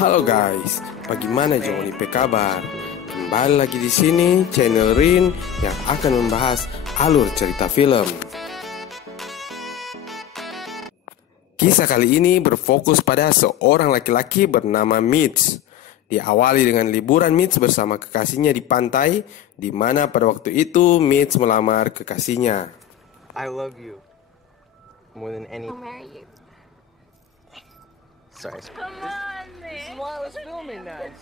Halo guys, bagaimana Joni pe kabar? Kembali lagi di sini channel Rin yang akan membahas alur cerita film. Kisah kali ini berfokus pada seorang laki-laki bernama Mitch. Diawali dengan liburan Mitch bersama kekasihnya di pantai, di mana pada waktu itu Mitch melamar kekasihnya. I love you more than any. I'll marry you. Sorry. Come on, man. This is why I was filming that.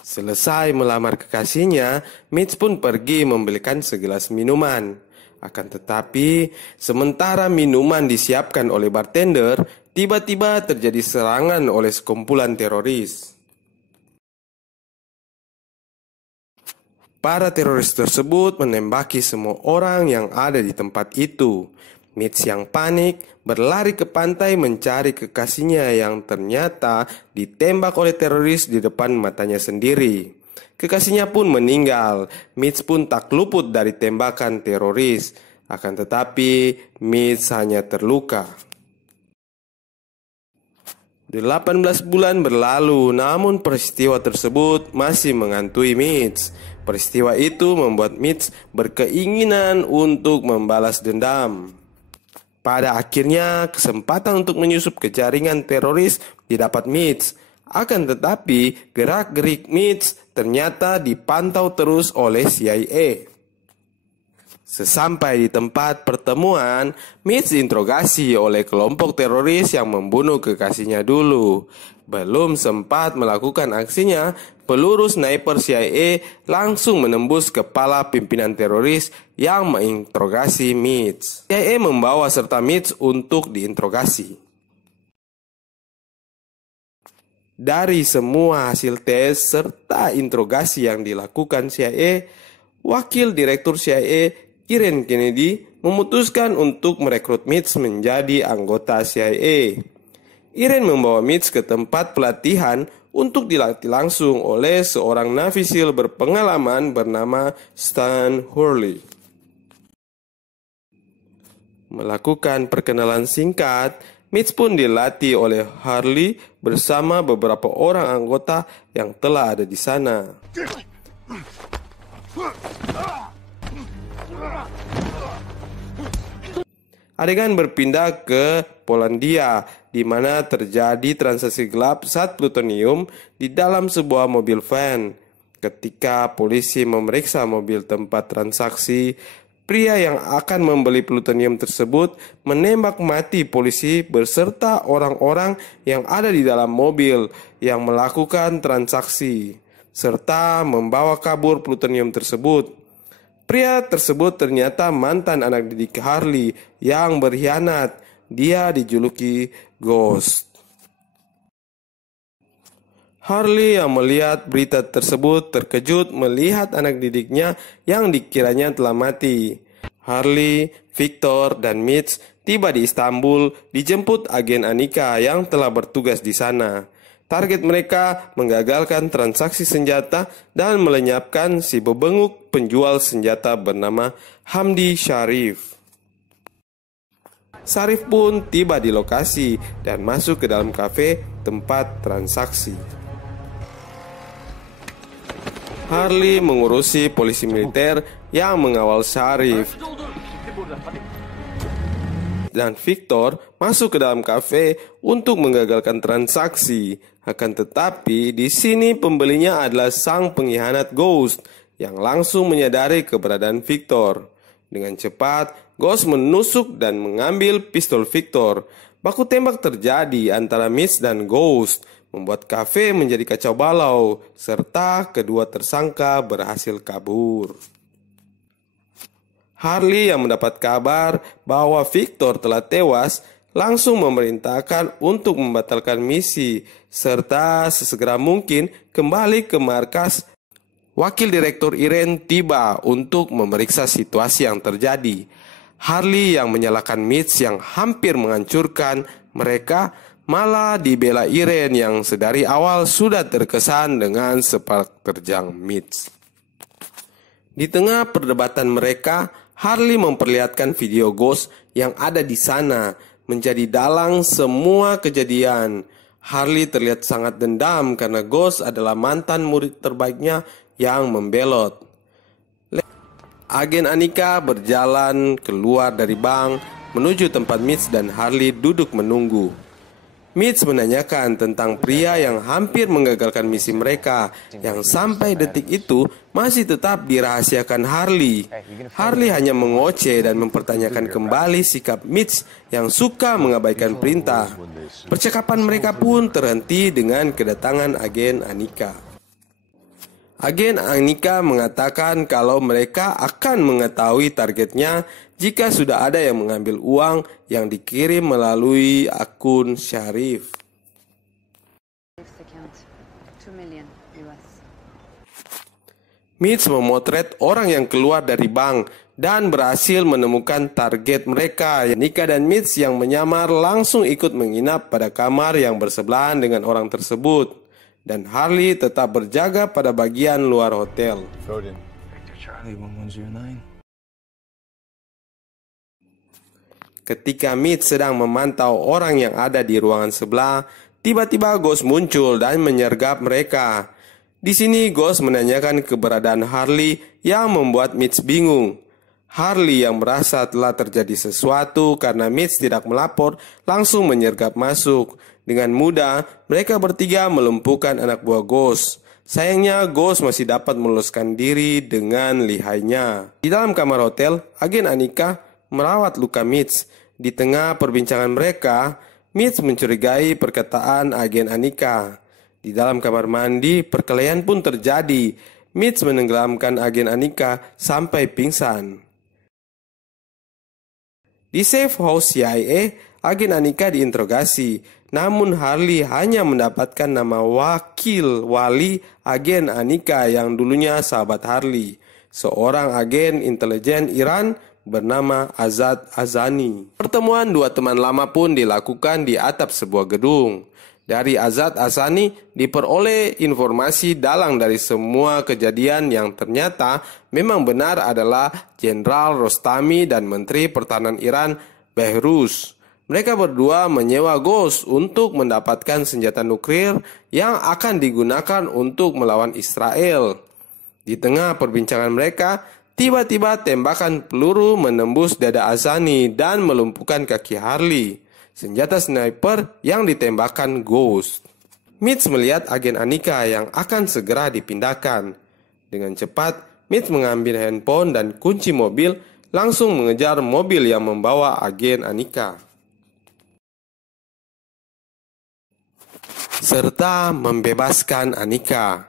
Selesai melamar kekasihnya, Mitch pun pergi membelikan segelas minuman. Akan tetapi, sementara minuman disiapkan oleh bartender, tiba-tiba terjadi serangan oleh sekumpulan teroris. Para teroris tersebut menembaki semua orang yang ada di tempat itu. Mitch yang panik berlari ke pantai mencari kekasihnya yang ternyata ditembak oleh teroris di depan matanya sendiri. Kekasihnya pun meninggal. Mitch pun tak luput dari tembakan teroris. Akan tetapi Mitch hanya terluka. 18 bulan berlalu, namun peristiwa tersebut masih menghantui Mitch. Peristiwa itu membuat Mitch berkeinginan untuk membalas dendam. Pada akhirnya, kesempatan untuk menyusup ke jaringan teroris didapat Mitch. Akan tetapi, gerak-gerik Mitch ternyata dipantau terus oleh CIA. Sesampai di tempat pertemuan, Mitch diinterogasi oleh kelompok teroris yang membunuh kekasihnya dulu. Belum sempat melakukan aksinya, peluru sniper CIA langsung menembus kepala pimpinan teroris yang menginterogasi Mitch. CIA membawa serta Mitch untuk diinterogasi. Dari semua hasil tes serta interogasi yang dilakukan CIA, Wakil Direktur CIA Irene Kennedy memutuskan untuk merekrut Mitch menjadi anggota CIA. Irene membawa Mitch ke tempat pelatihan untuk dilatih langsung oleh seorang Navy SEAL berpengalaman bernama Stan Hurley. Melakukan perkenalan singkat, Mitch pun dilatih oleh Hurley bersama beberapa orang anggota yang telah ada di sana. Adegan berpindah ke Polandia, di mana terjadi transaksi gelap zat plutonium di dalam sebuah mobil van. Ketika polisi memeriksa mobil tempat transaksi, pria yang akan membeli plutonium tersebut menembak mati polisi beserta orang-orang yang ada di dalam mobil yang melakukan transaksi, serta membawa kabur plutonium tersebut. Pria tersebut ternyata mantan anak didik Hurley yang berkhianat. Dia dijuluki Ghost. Hurley yang melihat berita tersebut terkejut melihat anak didiknya yang dikiranya telah mati. Hurley, Victor, dan Mitch tiba di Istanbul dijemput agen Anika yang telah bertugas di sana. Target mereka menggagalkan transaksi senjata dan melenyapkan si bebenguk penjual senjata bernama Hamdi Sharif. Sharif pun tiba di lokasi dan masuk ke dalam kafe tempat transaksi. Hurley mengurusi polisi militer yang mengawal Sharif. Dan Victor masuk ke dalam kafe untuk menggagalkan transaksi. Akan tetapi di sini pembelinya adalah sang pengkhianat Ghost yang langsung menyadari keberadaan Victor. Dengan cepat, Ghost menusuk dan mengambil pistol Victor. Baku tembak terjadi antara Mitch dan Ghost, membuat kafe menjadi kacau balau, serta kedua tersangka berhasil kabur. Hurley yang mendapat kabar bahwa Victor telah tewas langsung memerintahkan untuk membatalkan misi serta sesegera mungkin kembali ke markas. Wakil Direktur Irene tiba untuk memeriksa situasi yang terjadi. Hurley yang menyalahkan Mitch yang hampir menghancurkan mereka malah dibela Irene yang sedari awal sudah terkesan dengan sepak terjang Mitch. Di tengah perdebatan mereka, Hurley memperlihatkan video Ghost yang ada di sana menjadi dalang semua kejadian. Harley terlihat sangat dendam karena Ghost adalah mantan murid terbaiknya yang membelot. Agen Anika berjalan keluar dari bank menuju tempat Mitch dan Harley duduk menunggu. Mitch menanyakan tentang pria yang hampir menggagalkan misi mereka, yang sampai detik itu masih tetap dirahasiakan Harley. Harley hanya mengoceh dan mempertanyakan kembali sikap Mitch yang suka mengabaikan perintah. Percakapan mereka pun terhenti dengan kedatangan agen Anika. Agen Anika mengatakan kalau mereka akan mengetahui targetnya jika sudah ada yang mengambil uang yang dikirim melalui akun Syarif. Mitch memotret orang yang keluar dari bank dan berhasil menemukan target mereka. Anika dan Mitch yang menyamar langsung ikut menginap pada kamar yang bersebelahan dengan orang tersebut. Dan Harley tetap berjaga pada bagian luar hotel. Ketika Mitch sedang memantau orang yang ada di ruangan sebelah, tiba-tiba Ghost muncul dan menyergap mereka. Di sini Ghost menanyakan keberadaan Harley yang membuat Mitch bingung. Harley yang merasa telah terjadi sesuatu karena Mitch tidak melapor langsung menyergap masuk. Dengan mudah, mereka bertiga melumpuhkan anak buah Ghost. Sayangnya, Ghost masih dapat meloloskan diri dengan lihainya. Di dalam kamar hotel, agen Anika merawat luka Mitch. Di tengah perbincangan mereka, Mitch mencurigai perkataan agen Anika. Di dalam kamar mandi, perkelahian pun terjadi. Mitch menenggelamkan agen Anika sampai pingsan. Di safe house CIA, agen Anika diinterogasi. Namun Harley hanya mendapatkan nama wakil wali agen Anika yang dulunya sahabat Harley, seorang agen intelijen Iran bernama Azad Azani. Pertemuan dua teman lama pun dilakukan di atap sebuah gedung. Dari Azad Azani diperoleh informasi dalang dari semua kejadian yang ternyata memang benar adalah Jenderal Rostami dan Menteri Pertahanan Iran Behrus. Mereka berdua menyewa Ghost untuk mendapatkan senjata nuklir yang akan digunakan untuk melawan Israel. Di tengah perbincangan mereka, tiba-tiba tembakan peluru menembus dada Azani dan melumpuhkan kaki Harley, senjata sniper yang ditembakkan Ghost. Mitch melihat agen Anika yang akan segera dipindahkan. Dengan cepat, Mitch mengambil handphone dan kunci mobil, langsung mengejar mobil yang membawa agen Anika, serta membebaskan Anika.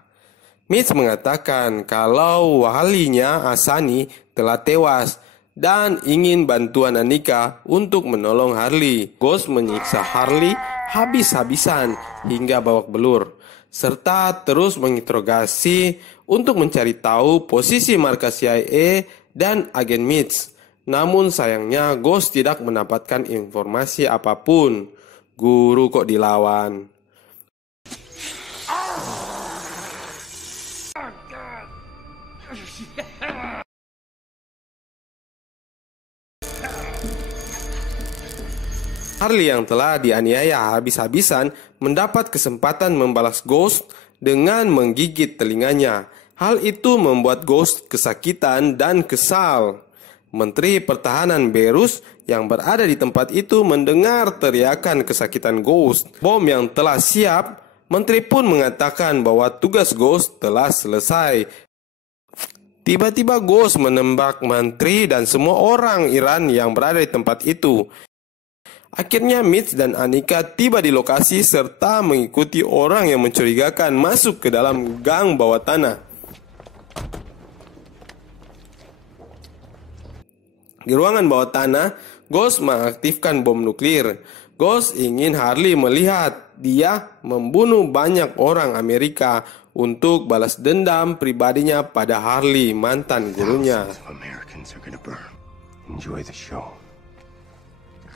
Mitch mengatakan kalau walinya Azani telah tewas dan ingin bantuan Anika untuk menolong Harley. Ghost menyiksa Harley habis-habisan hingga babak belur, serta terus menginterogasi untuk mencari tahu posisi markas CIA dan agen Mitch. Namun sayangnya Ghost tidak mendapatkan informasi apapun. Guru kok dilawan. Harley yang telah dianiaya habis-habisan mendapat kesempatan membalas Ghost dengan menggigit telinganya. Hal itu membuat Ghost kesakitan dan kesal. Menteri Pertahanan Behrus yang berada di tempat itu mendengar teriakan kesakitan Ghost. Bom yang telah siap, menteri pun mengatakan bahwa tugas Ghost telah selesai. Tiba-tiba Ghost menembak menteri dan semua orang Iran yang berada di tempat itu. Akhirnya Mitch dan Anika tiba di lokasi serta mengikuti orang yang mencurigakan masuk ke dalam gang bawah tanah. Di ruangan bawah tanah, Ghost mengaktifkan bom nuklir. Ghost ingin Harley melihat dia membunuh banyak orang Amerika untuk balas dendam pribadinya pada Harley, mantan gurunya.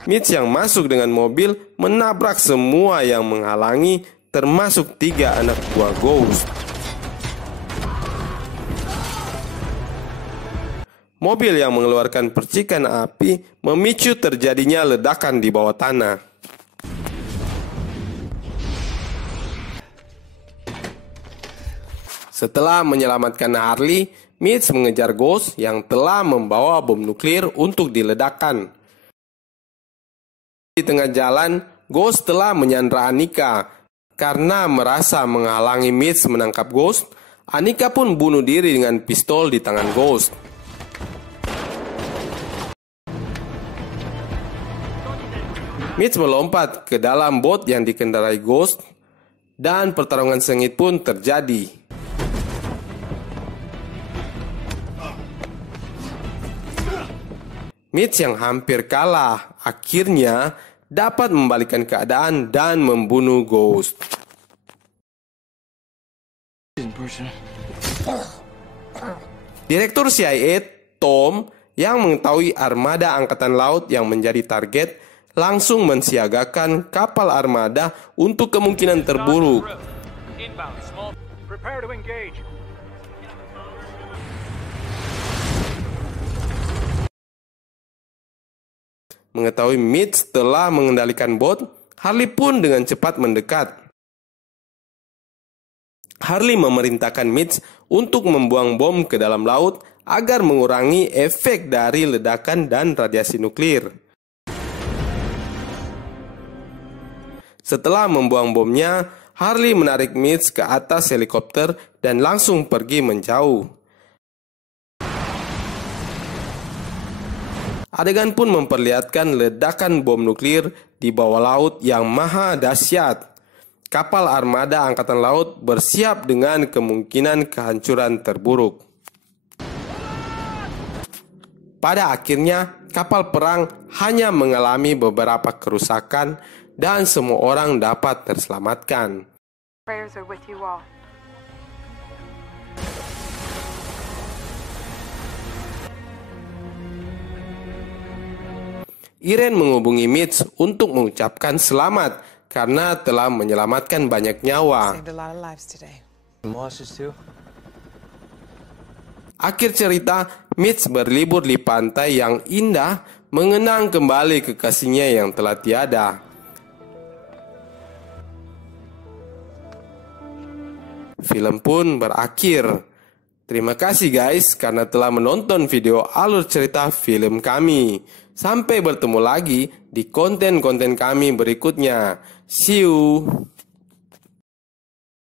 Mitch yang masuk dengan mobil menabrak semua yang menghalangi, termasuk 3 anak buah Ghost. Mobil yang mengeluarkan percikan api memicu terjadinya ledakan di bawah tanah. Setelah menyelamatkan Harley, Mitch mengejar Ghost yang telah membawa bom nuklir untuk diledakkan. Di tengah jalan, Ghost telah menyandra Annika. Karena merasa menghalangi Mitch menangkap Ghost, Annika pun bunuh diri dengan pistol di tangan Ghost. Mitch melompat ke dalam bot yang dikendarai Ghost, dan pertarungan sengit pun terjadi. Mitch yang hampir kalah akhirnya dapat membalikkan keadaan dan membunuh Ghost. Direktur CIA Tom yang mengetahui armada angkatan laut yang menjadi target langsung mensiagakan kapal armada untuk kemungkinan terburuk. Mengetahui Mitch telah mengendalikan bot, Harley pun dengan cepat mendekat. Harley memerintahkan Mitch untuk membuang bom ke dalam laut agar mengurangi efek dari ledakan dan radiasi nuklir. Setelah membuang bomnya, Harley menarik Mitch ke atas helikopter dan langsung pergi menjauh. Adegan pun memperlihatkan ledakan bom nuklir di bawah laut yang maha dahsyat. Kapal armada angkatan laut bersiap dengan kemungkinan kehancuran terburuk. Pada akhirnya, kapal perang hanya mengalami beberapa kerusakan dan semua orang dapat terselamatkan. Prayers are with you all. Irene menghubungi Mitch untuk mengucapkan selamat karena telah menyelamatkan banyak nyawa. Akhir cerita, Mitch berlibur di pantai yang indah, mengenang kembali kekasihnya yang telah tiada. Film pun berakhir. Terima kasih guys karena telah menonton video alur cerita film kami. Sampai bertemu lagi di konten-konten kami berikutnya. See you.